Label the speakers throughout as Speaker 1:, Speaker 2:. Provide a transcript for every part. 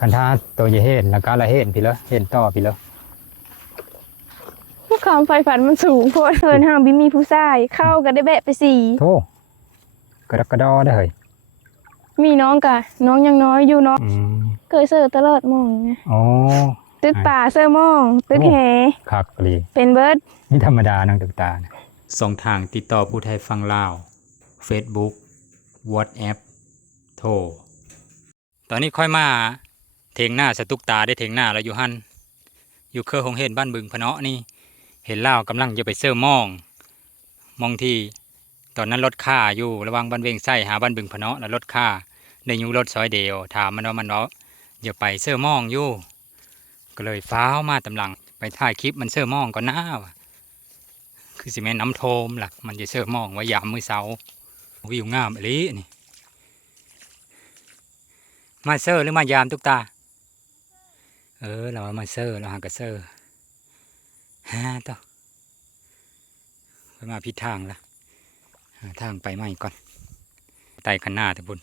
Speaker 1: คันท่าตัวจะเห็นแล้วก็ละเห็นพี่แล้วเห็นต่อพี่แล้ว
Speaker 2: พวกความไฟฝันมันสูงโพดเพิ่นห้ามบิมีผู้ชายเข้าก็ได้แบะไปสี่
Speaker 1: โธ่กระดกกระดอได้เฮ้ย
Speaker 2: มีน้องกะน้องยังน้อยอยู่เนาะ
Speaker 1: อืม
Speaker 2: เคยเสิร์ฟตลอดหมองไง
Speaker 1: อ๋อ
Speaker 2: ตึกป่าเสื้อหมองตึกแห
Speaker 1: คักเลย
Speaker 2: เป็นเบิร์ด
Speaker 1: นี่ธรรมดานังตึกตานะสองทางติดต่อผู้ไทยฟังลาว Facebook WhatsApp โทร ตอนนี้ค่อยมา เทงหน้าสตุกตาได้เทงหน้าแล้วอยู่หันอยู่เครือหงเห็นบ้านบึงพเนาะนี่ เห็นเล่าวกำลังจะไปเสื้อมอง มองที่ตอนนั้นรถค่าอยู่ระหวังบ้านเวงไส้หาบ้านบึงพเนาะแล้วรถค่าในยูรถซอยเดียว ถามมันว่ามันเนาะอย่าไปเสื้อมองอยู่ ก็เลยฟ้าวมาตำลังไปถ่ายคลิปมันเสื้อมองก่อนหน้าวะคือสิแม่นน้ำโทมหลักมันจะเสื้อมองไว้ยามมือเสาวิวงามอลีนี่มาเซอร์หรือมายามตุกตา เออ เรามาเซอร์เราหากระเซอร์ฮ่าต่อไปมาพิดทางละหาทางไปใหม่ก่อนไต่ขันหน้าแต่บุญ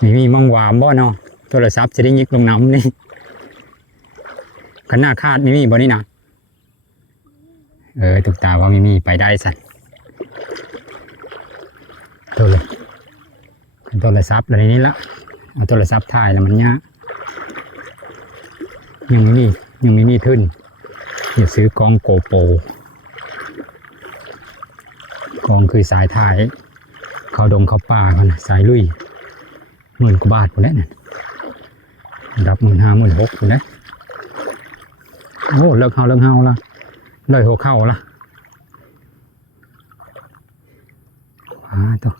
Speaker 1: มีมีมังหวามบ่เนาะโทรศัพท์จะได้ยิกลงน้ำนี่ขันหน้าคาดมีมีบ่นี่นะเออตุกตาว่ามีมีไปได้สัตว์โทร โทรศัพท์อะไรนี้ละเอาโทรศัพท์ถ่ายแล้วมันยากยังไม่มียังไม่มีทุนอย่าซื้อกล้องโกโปรกล้องคือสายถ่าย เขาดงเขาป่ากันน่ะสายลุยหมื่นกว่าบาทคนนี้นดับหมื่นห้าหมื่นหกคนนี้โอ้เลิกเฮาเลิกเฮาละเลยหัวเข้าละอ่าตัว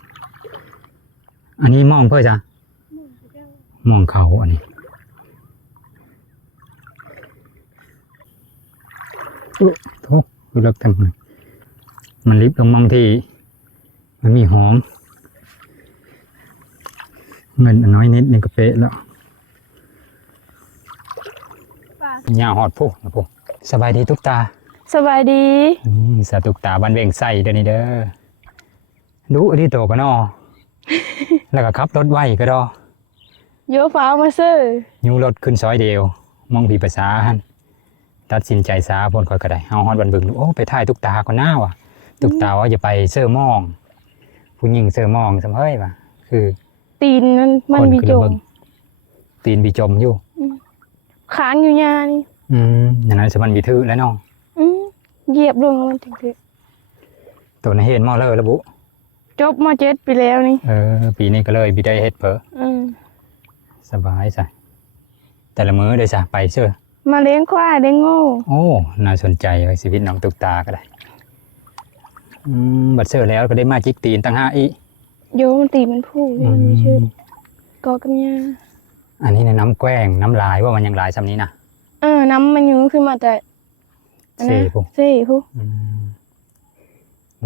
Speaker 1: อันนี้มองเพื่อจะมองเขาอันนี้อุ๊ยโถคือเลิกทำไมมันลิบลงมองที่ มันมีหอม เงินอันน้อยนิดนี่ก็เป๊ะแล้วยาหอดผู้นะผู้สบายดีทุกตา
Speaker 2: สบายดี
Speaker 1: นี่สาตุกตาบันเวงใส่เดี๋ยวนี้เด้อ ดูอันนี้โตกันนอ แล้วก็ขับรถไวก็ดอ
Speaker 2: โยฟ้าวมาเซอร์
Speaker 1: ยูรถขึ้นซอยเดียว มองผีภาษาหันตัดสินใจซาพนคอยก็ได้เอาฮอดบันบึงดูโอ้ไปถ่ายตุกตาก่อนหน้าว่ะตุกตาว่าจะไปเสื้อมอง ผู้หญิงเสื้อมองสมเฮ้ยว่ะคือ
Speaker 2: ตีนมันมัน
Speaker 1: คน
Speaker 2: มี
Speaker 1: ขึ้น
Speaker 2: จ
Speaker 1: ระ
Speaker 2: ง
Speaker 1: เบิงตีนบีจมอยู่
Speaker 2: ค้างอยู่ยานี่
Speaker 1: อืมอย่างนั้นสมันบีทือแล้วน้อง
Speaker 2: อืมเหยียบลงแล้วมันถึงจะ
Speaker 1: ตัวนั้นเห็นมอเลอร์ระบุ
Speaker 2: จบมาเจ็ดปีแล้วนี่
Speaker 1: เออ ปีนี้ก็เลยบีได้เฮ็ดเพอ
Speaker 2: อืม
Speaker 1: สบายจ้ะแต่ละมื้อเลยจ้ะไปเชื่อ
Speaker 2: มาเลี้ยงควายเลี้ยงโง่
Speaker 1: โอ้น่าสนใจไว้ชีวิตน้องตุกตาก็ได้อืมบัดเสื้อแล้วก็ได้มาจิกตีนตั้งห้าอี
Speaker 2: โยมันตีมันพูดเลยมันชื่อกอกับยา
Speaker 1: อันนี้ในะน้ำแกล้งน้ำลายว่ามันยังลายซ้ำนี้นะ
Speaker 2: เออ น้ำมันอยู่ขึ้นมาแต่อัน
Speaker 1: เซ่
Speaker 2: นั้น
Speaker 1: พวก
Speaker 2: เซ่ผู้
Speaker 1: อืม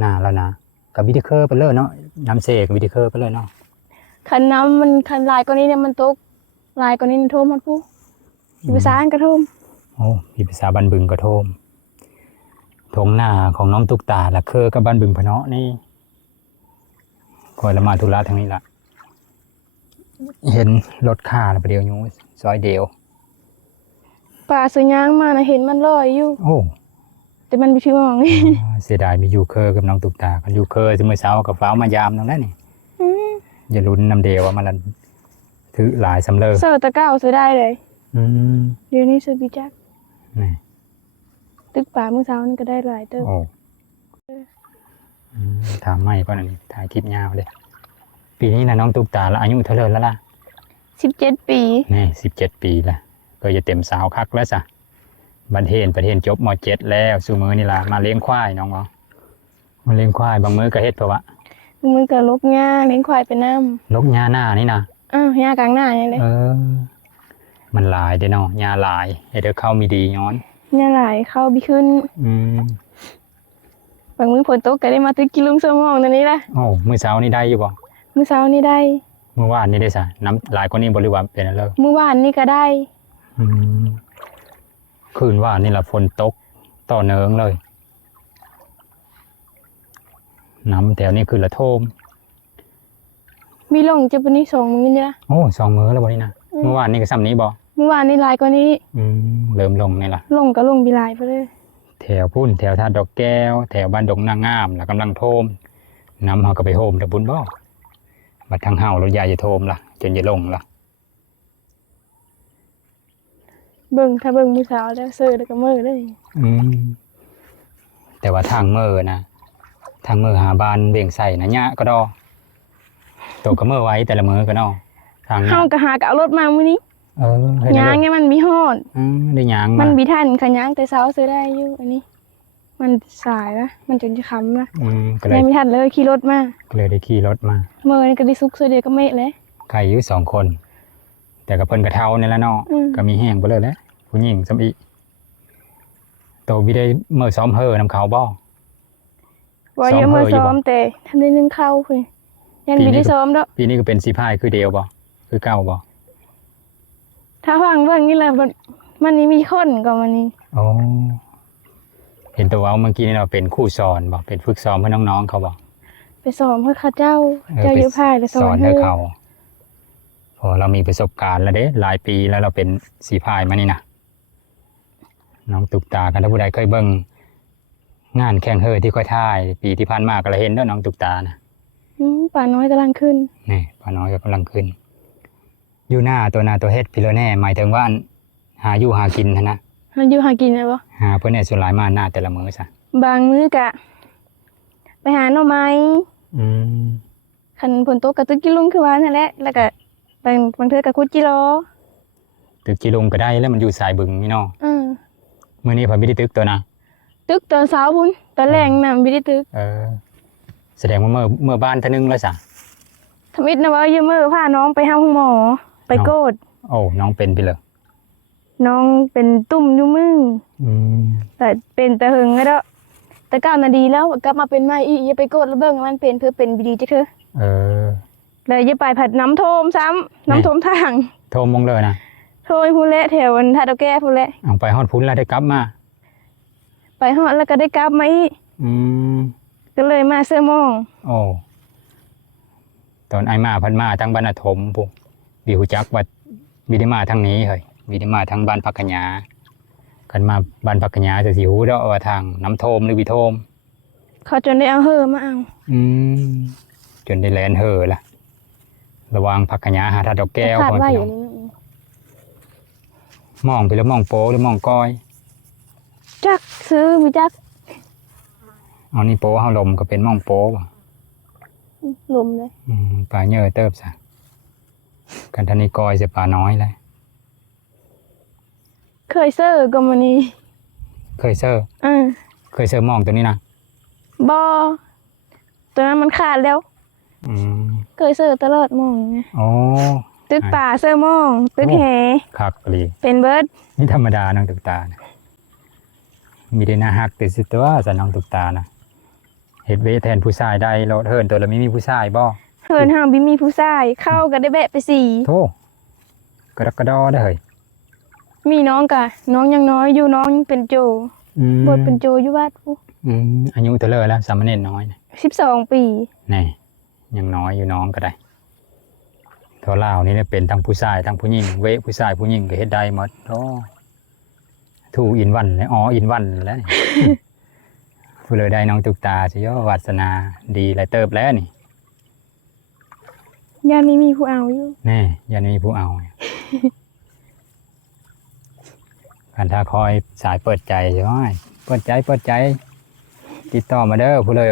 Speaker 1: น่าแล้วนะ กับวิดีเคอร์ไปเลยเนาะน้ำเซกับวิดีเคอร์ไปเลยเนาะ
Speaker 2: คันน้ำมันคันลายกว่านี้เนี่ยมันตกลายกว่านี้มันโทมมันผู้ภาษาอันกระโทม
Speaker 1: โอ้พี่ภาษาบันบึงกระโทมทงหน้าของน้องตุกตาละเคอกับบันบึงพะเนาะนี่คอยละมาธุระทางนี้ละเห็นรถค่าละประเดียวอยู่ซอยเดียว
Speaker 2: ป่าสวยงามมานะเห็นมันลอยอยู่
Speaker 1: โอ้
Speaker 2: แต่มันไม่พี่มอง
Speaker 1: อ่าเสียดายมียูเคอร์กับน้องตุกตากันยูเคอร์จะมื่อเช้ากับฟ้าวมายามตรงนั้นนี่
Speaker 2: อืม
Speaker 1: อย่าลุ้นนำเดียวว่ามันถือหลายสำเริง
Speaker 2: เสิร์ฟตะเก้าเสือได้เลย
Speaker 1: อืม
Speaker 2: เดี๋ยวนี้เสือบิจัก
Speaker 1: นี่
Speaker 2: ตึกป่าเมื่อเช้านี่ก็ได้หลายเติบ
Speaker 1: โอ้อืมถามไม่ก่อนอันนี้ถ่ายคลิปยาวเลยปีนี้นะน้องตุกตาละอายุเท่าไหรแล้วล่ะ
Speaker 2: สิบเจ็ดปี
Speaker 1: นี่สิบเจ็ดปีละก็จะเต็มสาวคักแล้วจ้ะ บันเทนประเทศจบมเจ็ดแล้วสูมือนี่ล่ะมาเลี้ยงควายน้องบอกมาเลี้ยงควายบางมือก็เฮ็ดเพราะว่า
Speaker 2: มันก็ลบง่าเลี้ยงควายไปน้
Speaker 1: นกหญ้าหน้านี่นะำ
Speaker 2: อ้าวหญ้ากลางหน้าอย่างเลย
Speaker 1: เออ มันหลายเด้เนาะหญ้าหลายให้เด้อเข้ามีดีย้อน
Speaker 2: หญ้าหลายเข้าบิขึ้น
Speaker 1: อืม
Speaker 2: บางมื้อฝนตกก็ได้มาตึกกิลุงสมองตอนนี้แหละ
Speaker 1: โอ้มื้อเช้านี่ได้อยู่บ่
Speaker 2: มื้อเช้านี่ได้
Speaker 1: เมื่อวานนี่ได้ซะน้ำหลายกว่านี้บ่หรือว่าเป็นอะไร
Speaker 2: มื้อวานนี่ก็ได้
Speaker 1: อืม คืนว่านนี่ล่ะฝนตกต่อเนืองเลย น้ำแถวนี้คือละโทม
Speaker 2: มีลงจะเป็นนี่สองมื้อนี่ละ
Speaker 1: โอ้สองมื้อแล้วบ่นี่นะ
Speaker 2: อืม
Speaker 1: เมื่อวานนี่ก็ซ้ำนี้บ่
Speaker 2: เมื่อวานนี่หลายกว่านี้
Speaker 1: อืมเริ่มลงนี่ล่ะ
Speaker 2: ลงก็ลงบีหลายไปเลย
Speaker 1: แถวพุ่นแถวท่าดอกแก้ว แถวบ้านดงนางงามแล้วกำลังโทมน้ำเฮาก็ไปโฮมแต่บุญบ่บัดทางเฮารถยายจะโทมล่ะจนจะลงล่ะ
Speaker 2: เบิ่งถ้าเบิ่งมื้อเช้าแล้วเซอร์แล้วก็มื้อเลย
Speaker 1: อืมแต่ว่าทางเมอนะทางเมอหาบ้านเบี่ยงใส่นะยะก็ดอตกก็เมอไว้แต่ละมือก็นอทาง
Speaker 2: เฮาก็หาก็เอารถมามื้อนี้
Speaker 1: เออเฮ็ด
Speaker 2: ยาง
Speaker 1: ได้
Speaker 2: ไงมันมีฮอด
Speaker 1: อืมได้ยาง
Speaker 2: มั
Speaker 1: มาน
Speaker 2: บีทันขยางแต่เช้าซื้อได้อยู่อันนี้ มันสายละมันจนจะค้ำละ
Speaker 1: อืมก็เล
Speaker 2: ยั
Speaker 1: ย
Speaker 2: งไม่ทันเลยขี่รถมา
Speaker 1: ก็เลยได้ขี่รถมา
Speaker 2: เมื่อนี้ก็ได้ซุกเสื้อเดียวก็เมะเลย
Speaker 1: ใครอยู่สองคน แต่กับเพิ่นกระเท่านี่แหละเนาะ
Speaker 2: อืม
Speaker 1: ก็มีแห้งไปเลยแหล้วผู้หญิงสำอีโตวิได้เมื่อซ้อมเฮอนำเขาบ่
Speaker 2: ว่าเยอะ
Speaker 1: ซ้อม
Speaker 2: มา
Speaker 1: เฮออยู่
Speaker 2: ซ้อ
Speaker 1: บ่
Speaker 2: มแต่ทันได้นึงเข้าคือยัง
Speaker 1: ปีนี้
Speaker 2: ไม่ได้
Speaker 1: ก็
Speaker 2: ซ้อมดอก
Speaker 1: ปีนี้ก็เป็นสีพายคือเดียวบ่คือเก่าบ่
Speaker 2: ถ้าฟังเรื่องนี้แหละมันมันนี้มีคนก็มันนี้
Speaker 1: โอ้เห็นตัวเอาเมื่อกี้นี่เราเป็นครู่สอนบ่เป็นฝึกซ้อมให้น้องๆเขาบ่
Speaker 2: ไปซ้อมเพื่อข้าเจ้า
Speaker 1: เออ
Speaker 2: เจ้า
Speaker 1: ไป
Speaker 2: เยอะพายไปซ้
Speaker 1: ส
Speaker 2: อ
Speaker 1: อ
Speaker 2: ม
Speaker 1: น
Speaker 2: ให้
Speaker 1: ให้เขา พอเรามีประสบการณ์แล้วเด้หลายปีแล้วเราเป็นสีพายมานี่นะน้องตุกตากันถ้าผู้ใดเคยเบิ่งงานแข่งเฮอที่ค่อยท่าย ปีที่ผ่านมาก็เราเห็นแล้วน้องตุกตานะ
Speaker 2: อืมป่าน้อยกำลังขึ้น
Speaker 1: นี่ป้าน้อยก็กำลังขึ้น อยู่หน้าตัวหนาตัวเฮ็ดพิโลแน่หมายถึงว่าอันหาอยู่หากินหั้นนะ
Speaker 2: มันอยู่หากินนะบ่
Speaker 1: หาเพื่อนเนี่ยส่วนหลายมาหน้าแต่ละมือซะ
Speaker 2: บางมื้อกะ ไปหาหน่อไม้
Speaker 1: อืม
Speaker 2: คันฝนตกกะตึกกิลุงคือว่านั่นแหละแล้วก็ บางบางเทื่อก็คุดจิโล
Speaker 1: ตึกกิลงก็ได้แล้วมันอยู่สายบึงนี่เนาะ
Speaker 2: อือ
Speaker 1: มื้อนี้พอไม่ได้ตึกตัวนะ
Speaker 2: ตึกตอนเช้าพุ่นตอนแรงน่ะบ่ได้ตึก
Speaker 1: เออ แสดงว่าเมื่อเมื่อบ้านเท่านึงแล้วซะ
Speaker 2: ทำอิดนะว่าเยอะมื้อพาน้องไปหาห้องหมอ ไปโกด
Speaker 1: โอ้น้องเป็นไปเลย
Speaker 2: น้องเป็นตุ่มอยู่มึง
Speaker 1: อืม
Speaker 2: แต่เป็นแต่หึงแล้วเด้อแต่ก้าวนาดีแล้วกลับมาเป็นใหม่อีกอย่าไปโกดแล้วเบิ่งว่ามันเป็นเพื่อเป็นบีดีจักเถอะ
Speaker 1: เออ
Speaker 2: เลยอย่าไปผัดน้ำโทมซ้ำน้ำโทมทาง
Speaker 1: โทรมงเลยนะ
Speaker 2: โทยพูนแหละแถวอันทาดอกแก้พูนแหละ
Speaker 1: เอาไปฮอดพุ้นแล้วได้กลับมา
Speaker 2: ไปฮอดแล้วก็ได้กลับมาอีก
Speaker 1: อืม
Speaker 2: ก็เลยมาเสื้อมอง
Speaker 1: โอ้ตอนไอมาพันมาทางบ้านอาถมปุ๊วิวจักว่าวิได้มาทางนี้เฮ้ยวิได้มาทางบ้านพักขยากันมาบ้านพักขยาจะสิหูเด้อว่าทางน้ำโทมหรือวิโทม
Speaker 2: เขาจนได้เอาเฮอมาเอา
Speaker 1: อืมจนได้แลนเฮอละ ระหวังพักขยาหาทัดดอกแก้ว
Speaker 2: ขาด
Speaker 1: พ่อ
Speaker 2: ไว้
Speaker 1: พี่
Speaker 2: อ
Speaker 1: น้อง
Speaker 2: ย่างนี้
Speaker 1: มองไปแล้วมองโป๊หรือมองก้อย
Speaker 2: จักซื้อมีจัก
Speaker 1: เอานี่โป๊เฮาลมก็เป็นมองโป๊บ่
Speaker 2: ลมเลย
Speaker 1: อืมปลาเยอะเติบซะกันทันนี้ก้อยจะปลาน้อยเลย
Speaker 2: เคยเซอร์ก็มานี่
Speaker 1: เคยเซอร์
Speaker 2: อ่า
Speaker 1: เคยเซอร์มองตัวนี้นะ
Speaker 2: บอตัวนั้นมันขาดแล้ว
Speaker 1: อืม
Speaker 2: เคยเซอร์ตลอดมองไง
Speaker 1: โอ้
Speaker 2: ตึกป่าเซอร์มองตึก
Speaker 1: โอ้
Speaker 2: แห
Speaker 1: คักเลย
Speaker 2: เป็นเบิร์ด
Speaker 1: นี่ธรรมดาน้องตุกตานะมีได้น่าฮักแต่สิตัวสะน้องตุกตานะเฮ็ดเวแทนผู้ชายได้โลดเฮิรนตัวละไม่มีผู้ชายบ่
Speaker 2: เฮินห้างบิมีผู้ชายเข้าก็ได้แบะไปสี่
Speaker 1: โธ่กระดกกระดอได้อเฮ้ย
Speaker 2: มีน้องกะน้องยังน้อยอยู่น้องยังเป็นโจ
Speaker 1: อืม
Speaker 2: บทเป็นโจอยู่วัดผู้
Speaker 1: อืมอายุเท่าเลยแล้วสามเณรน้อยนะ
Speaker 2: สิบสองปี
Speaker 1: นี่ ยังน้อยอยู่น้องก็ได้ทอลาวนี่เนี่ยเป็นทั้งผู้ชายทั้งผู้หญิงเวะผู้ชายผู้หญิงก็เฮ็ดได้หมดโอ้ทูอินวันเลยอ๋ออินวันแล้วนี่ผู้เลยได้น้องตุกตาสิยอวาสนาดีหลายเติบแล้วนี่
Speaker 2: ยามนี้มีผู้เอาอยู่
Speaker 1: แน่ยันมีผู้เอากันถ้าคอยสายเปิดใจใช่ไหมเปิดใจเปิดใจ ติดต่อมาเด้อผู้เลย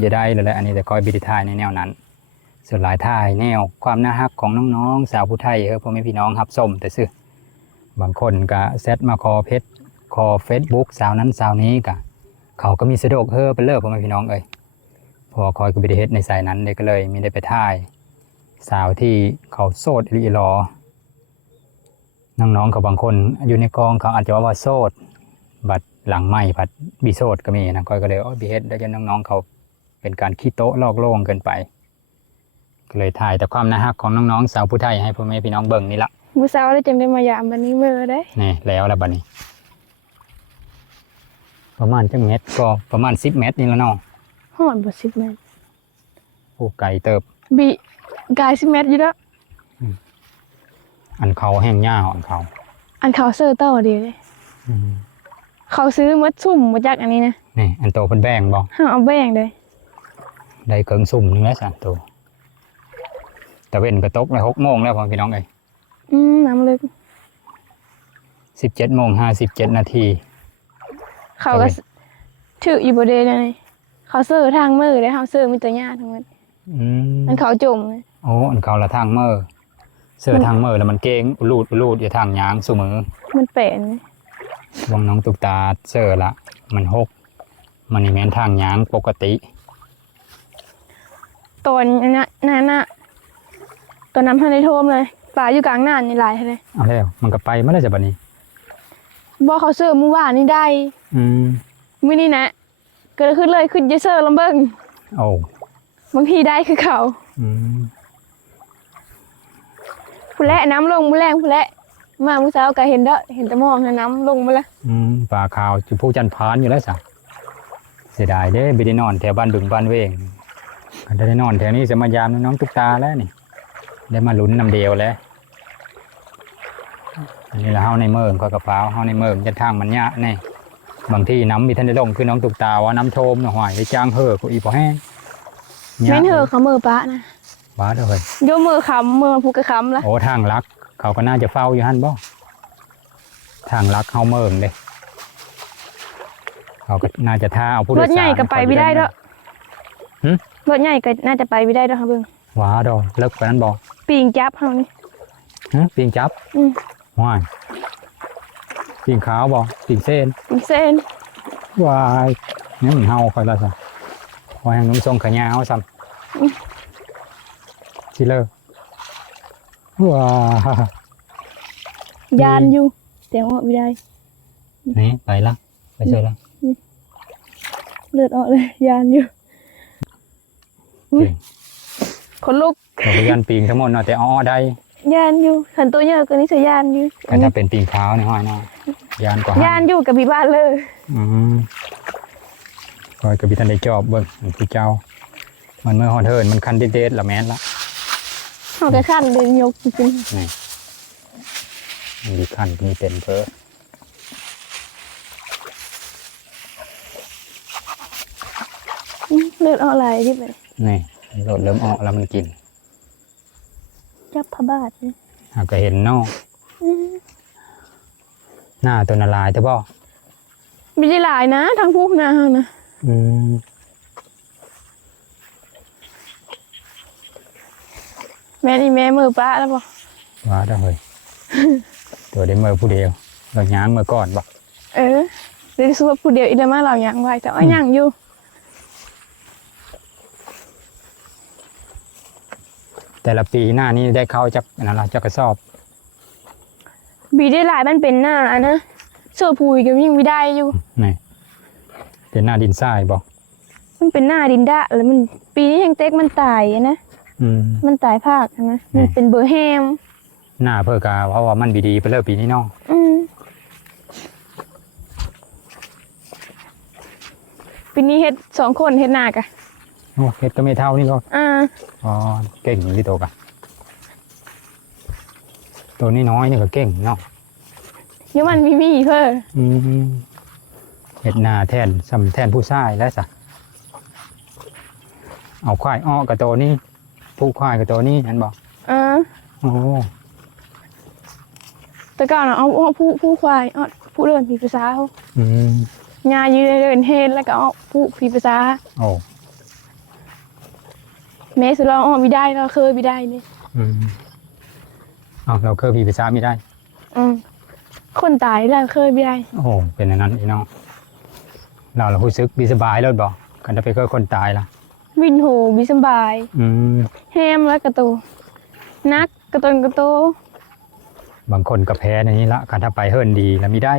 Speaker 1: อย่าได้เลยแหละอันนี้จะคอยบิดทายในแนวนั้น ส่วนหลายทายแนวความน่าฮักของน้องๆ สาวผู้ไทยเออพ่อแม่พี่น้องฮับส้มแต่ซื้อบางคนก็เซตมาคอเพจคอเฟซบุ๊กสาวนั้นสาวนี้ก็เขาก็มีสะดวกเฮอไปเลิกพ่อแม่พี่น้องเอ้ยพอคอยก็บิดเฮ็ดในสายนั้นเด็กก็เลยมีได้ไปท่าย สาวที่เขาโสดอีหลีอีหลอน้องๆเขาบางคนอยู่ในกองเขาอาจจะว่าว่าโสดบัดหลังไม่ผัดบีโสดก็มีนะก้อยก็เลยโอ้ยบีเฮ็ดได้จนน้องๆเขา เป็นการขี้โต๊ะลอกโล่งเกินไป ก็เลยถ่ายแต่ความน่าฮักของน้องๆสาวผู้ไทยให้พ่อแม่พี่น้องเบิ่งนี่ละ
Speaker 2: ผู้สาวได้จังได้มายามบันนี้เมื่อได้
Speaker 1: นี่แล้วละบัดนี้ ประมาณจังเม็ดก็ประมาณสิบเมตรนี่ละเนาะ
Speaker 2: หอดบ่สิบแม่น
Speaker 1: โอ้ไก่เติบ
Speaker 2: บิกายสิเมตรอยู่แล้ว
Speaker 1: อันเขาแห้งย่าวอันเขา
Speaker 2: อันเขาเซอร์เต้าเดียวเลย
Speaker 1: อืม
Speaker 2: เขาซื้อมัดซุ่มมาจากอันนี้นะ
Speaker 1: นี่อันโตเป็นแบงบ่
Speaker 2: ห้าเอาแบ่งเลย
Speaker 1: ได้เกิงสุ่มหนึงแล้วสามตัวแต่เว้นกระตกแล้วหกโมงแล้วพ่อพี่น้องเอ้ย
Speaker 2: อืมน้ำลึก
Speaker 1: สิบเจ็ดโมงห้าสิบเจ็ดนาที
Speaker 2: เขาก็ถืออยู่บริเวณเลยเขาเซอร์ทางมือเลยเขาเซอร์มีแต่หญ้าทั้งหมด
Speaker 1: อืม
Speaker 2: มันเขาจมเลย
Speaker 1: โอ้อันเขาละทางเมอร์เสื้อทางเมอร์แล้วมันเก่งอุลูดอุลูดอยู่ทางยางสุมือ
Speaker 2: มันเป็น
Speaker 1: วงน้องตุกตาเสื้อละ มันหก มันนี่แม่นทางยางปกติ
Speaker 2: ตอนนั้นน่ะนั่นน่ะตอนน้ำทันได้ท่วมเลยป่าอยู่กลางน่านนี่หลายเลย
Speaker 1: เอาแล้วมันก็ไปเมื่อไรจะบัดนี้
Speaker 2: บอกเขาเซอร์เมื่อวานนี่ได้
Speaker 1: อืม
Speaker 2: มื้อนี้นะเกิดขึ้นเลยขึ้นเยเซอร์ลำเบิง
Speaker 1: โอ้
Speaker 2: บางทีได้คือเขา
Speaker 1: อืม
Speaker 2: ผู้แลน้ำลงผู้แรงผู้แลมาเมื่อเช้าก็เห็นเด้อเห็นแต่หมองนะน้ำลงมาแล้ว
Speaker 1: อืมปลาขาวจุผู้จันทร์พานอยู่แล้วสะเสียดายเด้ไปได้นอนแถวบ้านบึงบ้านเวง ก็ได้นอนแถวนี้จะมายามน้องตุกตาแล้วนี่ ได้มาลุ้นนำเดียวแล้ว อันนี้ละเฮาในเมืองก็กระเพราเฮาในเมืองจะทางมันยะแน่บางที่น้ำมีทันได้ลงคือน้องตุกตาว่าน้ำโทมเนาะหอยได้จ้างเห่อก็อีพอแห้งยะ
Speaker 2: แม่นเธอเขามือปะนะ
Speaker 1: ว้าเด้อเฮ้ย
Speaker 2: โยมมือคำมือผูกกระคำละ
Speaker 1: โอ้ทางลัก เขาก็น่าจะเฝ้าอยู่หั่นบ่ทางลักเฮาเมืองเด้เขาก็น่าจะท่าเอาผู้โดย
Speaker 2: ร
Speaker 1: สาร
Speaker 2: ถใหญ่ก็ไปไม่ได้เด้อ
Speaker 1: หึ
Speaker 2: รถใหญ่ก็น่าจะไปไม่ได้เด้อค่ะเบิ่ง
Speaker 1: ว้าดอกเลิกไปนั้นบ่
Speaker 2: ปีงจับเฮานี่
Speaker 1: ฮะปิงจับ
Speaker 2: อืม
Speaker 1: ว้ายปิงขาวบ่ปิงเส้น
Speaker 2: ปีงเส้น
Speaker 1: วายนี่มันเฮาคอยละซะวายนุ่มทรงขะยาวซ้ำสิเลิกว้า ยา
Speaker 2: นอยู่แต่ว่าไม่ได้
Speaker 1: นี่ไปละไปเจอละ
Speaker 2: เลือดออกเลยยานอยู่
Speaker 1: เก่ง
Speaker 2: คนลุก
Speaker 1: เราไปยันปิงทั้งหมดเนาะแต่อ้อได้
Speaker 2: ยานอยู่ขันตัวเยอะกว่านี้จะยานอยู่
Speaker 1: แต่ถ้าเป็นปิงขาวนี่ห้อยเนาะยานกว่า
Speaker 2: ยานอยู่กับบีบ้านเลย
Speaker 1: อืมคอยกับพิทันได้จอบเบิ่งมันคือเจ้า มันเมื่อฮอนเทิร์นมันคันเด็ดๆละแม่นละ
Speaker 2: เขากระขั้นเลยยกจริง
Speaker 1: นี่มันมีคันมีเป็นเพอ
Speaker 2: ๆอื้อเลือดออกไหลที่ไป
Speaker 1: นี่รถเริ่มออกแล้วมันกิน
Speaker 2: จับพระบาทนี่
Speaker 1: หากก็เห็นเนาะ
Speaker 2: อื้อ
Speaker 1: หน้าตัวนาลายแต่บ่
Speaker 2: ไม่ได้หลายนะทางพวกนาเฮานะ
Speaker 1: อืม
Speaker 2: แม่นี่แม่มือป้าแล้วบ่
Speaker 1: ว่าได้เฮ้ยตัวได้เมื่อผู้เดียวเราย้างเมื่อก่อนบ่
Speaker 2: เออเรียกสู้ว่าผู้เดียวอีเดมาเรายังไว้แต่ว่ายังอยู่
Speaker 1: แต่ละปีหน้านี้ได้เข้าจักอันนั้นละจักกระสอบ
Speaker 2: บีได้หลายมันเป็นหน้าอันนะเสื้อผูยก็ยิ่งไม่ได้อยู่
Speaker 1: นี่เป็นหน้าดินทรายบ่
Speaker 2: มันเป็นหน้าดินดะแล้วมันปีนี้ยังเต็กมันตายอะนะ
Speaker 1: อืม
Speaker 2: มันตายภาคอะนะมันเป็นเบอร์แฮม
Speaker 1: หน้าเพื่อกาเพราะว่ามันบีดีไปเลิกปีนี้เนาะ
Speaker 2: อืมปีนี้เฮ็ดสองคนเฮ็ดหน้ากะ
Speaker 1: โอ้เฮ็ดก็ไม่เท่านี่ก็
Speaker 2: อ่า
Speaker 1: อ๋อเก่งอยู่ที่ตัวกะตัวนี้น้อยนี่ก็เก่งเนาะ
Speaker 2: เดี๋ยวมันมีมีเพิ่น
Speaker 1: อืมเห็ดนาแทนซ้ำแทนผู้ชายแล้วจ้ะเอาควายอ้อกับตัวนี้ผู้ควายกับตัวนี้นั่นบอก
Speaker 2: อ่า
Speaker 1: โอ้
Speaker 2: แต่ก่อนน่ะเอาเอาผู้ผู้ควายเอาผู้เดินผีภาษาเขา
Speaker 1: อืม
Speaker 2: ญายืนเดินเฮ็ดแล้วก็เอาผู้ผีภาษา
Speaker 1: โอ้
Speaker 2: แม่สุดเราเอาไม่ได้เราเคยไม่ได้นี่
Speaker 1: อืมเอาเราเคยมีภาษาไม่ได้
Speaker 2: อืมคนตายแล้วเคยไม่ได้
Speaker 1: โอ้เป็นอันนั้นอีน้องเราเรารู้สึกบีสบายแล้วบอกกันถ้าไปเคยคนตายล่ะ
Speaker 2: วินโหบิสำบาย
Speaker 1: อืม
Speaker 2: แฮมแล้วกระโตนักกระตนกระโต
Speaker 1: บางคนก็แพ้ในนี้ละกันถ้าไปเฮิรนดีแล้วมีได้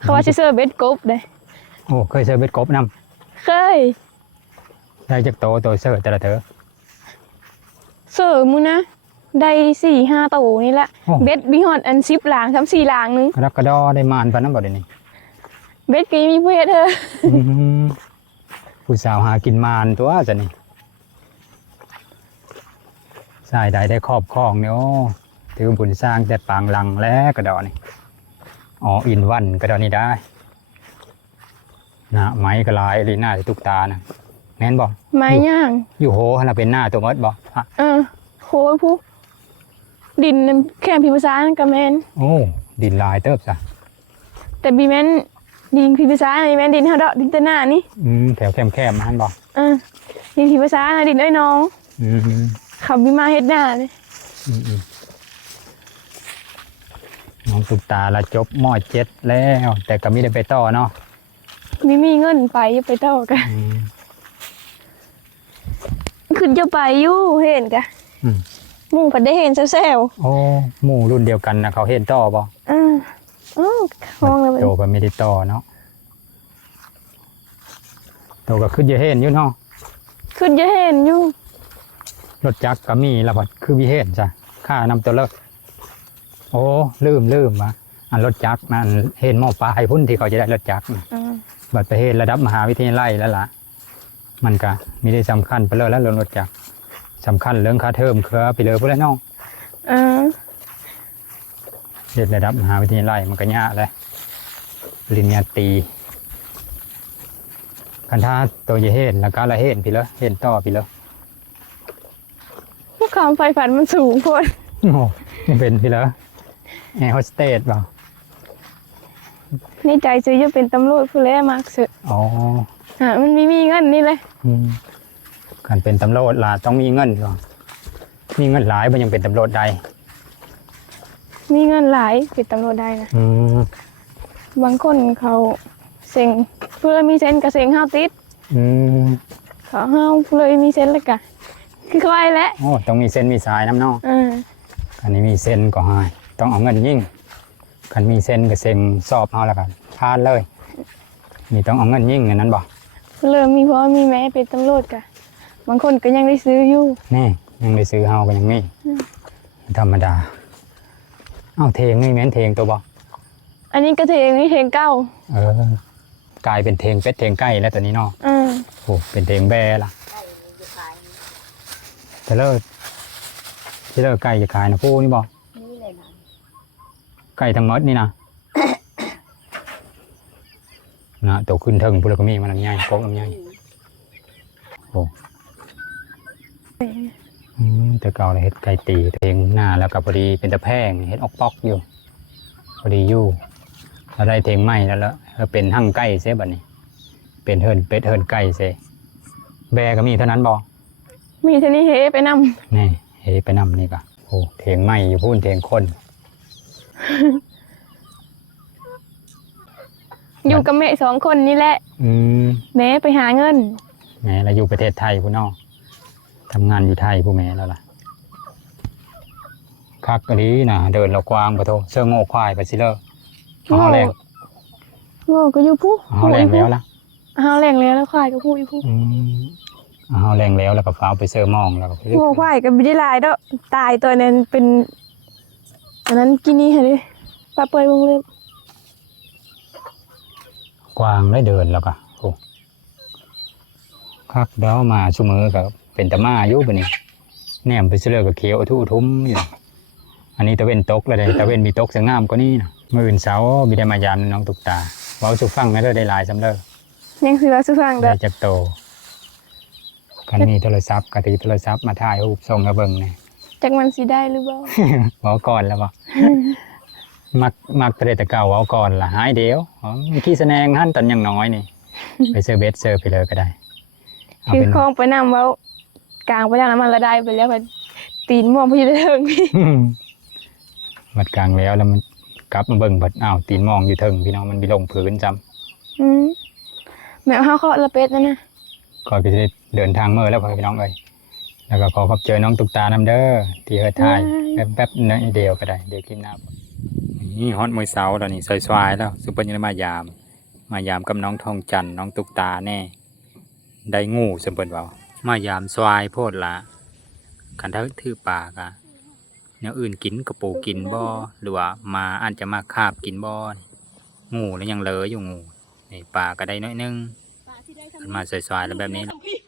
Speaker 2: เขาว่าสิเซอร์เบ็ดกบเด้
Speaker 1: โอ้เคยเซอร์เบ็ดกบน
Speaker 2: เคยำ
Speaker 1: ได้จากโตตัวเซอร์แต่ละเถอ
Speaker 2: เซอร์มูนะ ได้สี่ห้าโตนี่แหละ
Speaker 1: โอ้
Speaker 2: เบ็ดบิฮอดอันซิปหลางสามสี่หลางนึง
Speaker 1: กระดักกระดอได้มานปานนั้นบ่เดี๋ยวนี้
Speaker 2: เบ็ดก็ยังมีเพื่อนเธอ
Speaker 1: อืมผู้สาวหากินมานตัวจะนี่สายใดได้ครอบครองเนี่ยโอ้ถือบุญสร้างแต่ปางลังแล้วกระดอนี่อ๋ออินวันกระดอนี่ได้นะไม้กระลายลีหน้าที่ตุกตานะ แม่นบอก
Speaker 2: ไม้ย่าง
Speaker 1: อยู่โหขนาดเป็นหน้าตัวมดบอก
Speaker 2: เออโหยผู้ดินแค่พิมพ์ภาษานั่นก็แม่น
Speaker 1: โอ้ดินลายเติบจ้ะ
Speaker 2: แต่บีแม่นดินพิมพ์ภาษานี่แม่นดินเฮาดอกดินแตะหน้านี่
Speaker 1: อืมแถวแคมแคมๆมาหันบอก
Speaker 2: เออดินพิมพ์ภาษาน่ะดินอ้อยน้อง
Speaker 1: อืม
Speaker 2: เขามีมาเฮ็ดหน้าเลย
Speaker 1: อืมอืมน้องตุกตาละจบมอเจ็ดแล้ว แต่ก็ไม่ได้ไปต่อเนาะ
Speaker 2: มีมีเงินไปอย่าไปต่อกัน
Speaker 1: อืม
Speaker 2: ขึ้นจะไปอยู่เห็นกะ
Speaker 1: อืม
Speaker 2: หมู่ก็ได้เห็นแซว
Speaker 1: โอ้หมู่รุ่นเดียวกันนะเขาเห็นต่อบ่
Speaker 2: ๆอ่าอ้าวมองเลย
Speaker 1: โตก็ไม่ได้ต่อเนาะโตก็ขึ้นเยอะเห็นอยู่เนาะ
Speaker 2: ขึ้นจะเห็นอยู่
Speaker 1: รถจักรก็มีแล้วบัดคือวิเห็นจ้ะค่านำตัวเลิกโอ้ลืมลืมวะอันรถจักรนั่นเห็นหมอปลายพุ่นที่เขาจะได้รถจักรน่ะ
Speaker 2: อ่า
Speaker 1: บัดไปเห็นระดับมหาวิทยาลัยแล้วล่ะ มันก็มีได้สำคัญไปเลยแล้วเรื่องรถจักรสำคัญเรื่องค่าเทอมเครือไปเลยพวกแล้วเนาะ
Speaker 2: อ่า
Speaker 1: เรียนระดับมหาวิทยาลัยมันก็ยากเลยปริญญาตรีคันถ้าตัวจะเห็นแล้วก็ละเห็นพี่เลยเห็นต่อพี่เลย
Speaker 2: พวกความไฟฝันมันสูงโพด
Speaker 1: โอ้มันเป็นพี่เลยแอร์โฮสเตสเปล่า
Speaker 2: ในใจซื้อจะเป็นตำรวจผู้แลมากสุด
Speaker 1: อ๋อ
Speaker 2: อ่ามันมีมีเงินนี่เลย
Speaker 1: อืมการเป็นตำรวจล่ะต้องมีเงินก่อนมีเงินหลายมันยังเป็นตำรวจใด
Speaker 2: มีเงินหลายเป็นตำรวจได้นะ
Speaker 1: อืม
Speaker 2: บางคนเขาเซ็งเพื่อมีเซนกับเซ็งห้าติด
Speaker 1: อืม
Speaker 2: เขาห้าเลยมีเซนแล้วกะคือเขาไอ้แหละ
Speaker 1: โอ้ต้องมีเส้นมีสายน้ำเนอก
Speaker 2: อ่า
Speaker 1: อันนี้มีเส้นก็ให้ต้องเอาเงินยิ่งคันมีเส้นกับเซ็งสอบเอาแล้วกันพลาดเลยมีต้องเอาเงินยิ่งอันนั้นบอก
Speaker 2: เริ่มมีพ่อมีแม่เป็นตำรวจกะบางคนก็ยังได้ซื้ออยู่
Speaker 1: นี่ยังได้ซื้อเฮาก็ยังมีธรรมดาเอาเทงนี่แม่นเทงตัวบอก
Speaker 2: อันนี้ก็เทงนี่เทงเก้า
Speaker 1: เออกลายเป็นเทงเป็ดเทงไก่แล้วตัวนี้เนาะ
Speaker 2: อ่า
Speaker 1: โอ้เป็นเทงแบล่ะแต่เลิกที่เลิกไก่จะขายนะผู้นี่บอก
Speaker 3: นี่เลยนะ
Speaker 1: ไก่ทั้งหมดนี่นะ นะตัวขึ้นเทิงพูดแล้วก็มีมันลำไยโก๊กลำไยโอ้อืมแต่เก่าเลยเฮ็ดไก่ตีเองหน้าแล้วก็พอดีเป็นตะแพงเฮ็ดออกปอกอยู่พอดีอยู่เราได้เทงไหมแล้วแล้วเออเป็นหั่งไก่เสียบัดนี้ เป็นเฮินเป็ดเฮินไก่เสียแบก็มีเท่านั้นบอ
Speaker 2: มีเทานี้เฮไปนำ
Speaker 1: นี่เฮ้ไปนำนี่ก็โอ้เทงไหมอยู่พูนเทงคน
Speaker 2: อยู่กับแม่สองคนนี่แหละ
Speaker 1: อืม
Speaker 2: แม่ไปหาเงิน
Speaker 1: แหม่เราอยู่ประเทศไทยผู้นอกทำงานอยู่ไทยผู้แม่แล้วล่ะคักกะลีนะเดินเรากวางปะโทเสื้อโง่ควายไปสิเลอเอาเฮาแรง
Speaker 2: โง่ก็อยู่ผู้
Speaker 1: เอาเฮาแรงแล้วล่ะ
Speaker 2: เฮาแรงแล้วแล้วควายก็ผู้อีผู้
Speaker 1: อืมเอาเฮาแรงแล้วแล้วก็ฟ้าวไปเสื้อมองแล้วก็ไป
Speaker 2: โง่ควายก็ไม่ได้ลายดอกตายตัวนั้นเป็นอันนั้นกินนี่เห็นดิปลาเปยวงเล็บ
Speaker 1: กวางได้เดินแล้วก็โอ้คักเดามาชุมือกับเป็นตะมาอยู่ปะนี่แนมไปเสื้อก็เขียวอุทุอุทุ้มอยู่อันนี้ตะเว้นตกแล้วเลยตะเว้นมีตกสวยงามกว่านี้นะมื่ออื่นเสาร์มีได้มายามน้องตุกตาเว้าสุฟังไม่ได้ได้หลายสำเร็จ
Speaker 2: ยังคือว่าสุฟังเด้
Speaker 1: ได้
Speaker 2: อ
Speaker 1: จากโตกันมีโทรศัพท์กติโทรศัพท์มาถ่ายรูปส่งกระเบิงเนี่ย
Speaker 2: จักมันสิได้หรือเปล่า
Speaker 1: เว้าก่อนแล้วบ่ มักมักแต่แต่เก่าเว้าก่อนละหายเดียวอ๋อมีขี้แสดงหั่นตอนยังน้อยนี่ ไปเซอร์เบสเซอร์ไปเลยก็ได้เอา
Speaker 2: คือ
Speaker 1: เป็น
Speaker 2: คลองไปนำเว้ากลางไปทางน้ำมันละได้ไปแล้วไปตีนม่วงพี่เทิงพี่
Speaker 1: บัดกลางแล้วแล้วมันกลับมาเบิ่งบัดอ้าวตีนมองอยู่เทิงพี่น้องมันไปลงพื้นจำ
Speaker 2: อืมแมวเฮาเคาะละเป็ดนั่นนะ
Speaker 1: ก็จะได้เดินทางเมื่อแล้วพ่อพี่น้องเอ้ยแล้วก็ขอขอบเจอน้องตุกตานำเด้อที่เฮดทายแป๊บๆน้อยเดียวก็ได้ เดี๋ยวคลิปหน้า นี่ฮอตมือเสาตอนนี้สวยๆแล้วซุปเปอร์ยังมายาม มายามกับน้องทองจันทร์น้องตุกตาแน่ ได้งูสมเปินเปล่ามายามสวายโพดละคันถ้าถือปลากะแนวอื่นกินกระปูกินบ่หรือว่ามาอาจจะมาคาบกินบ่งูแล้วยังเหลออยู่งูนี่ปลาก็ได้น้อยนึงมันมาสวยๆแล้วแบบนี้
Speaker 3: พี่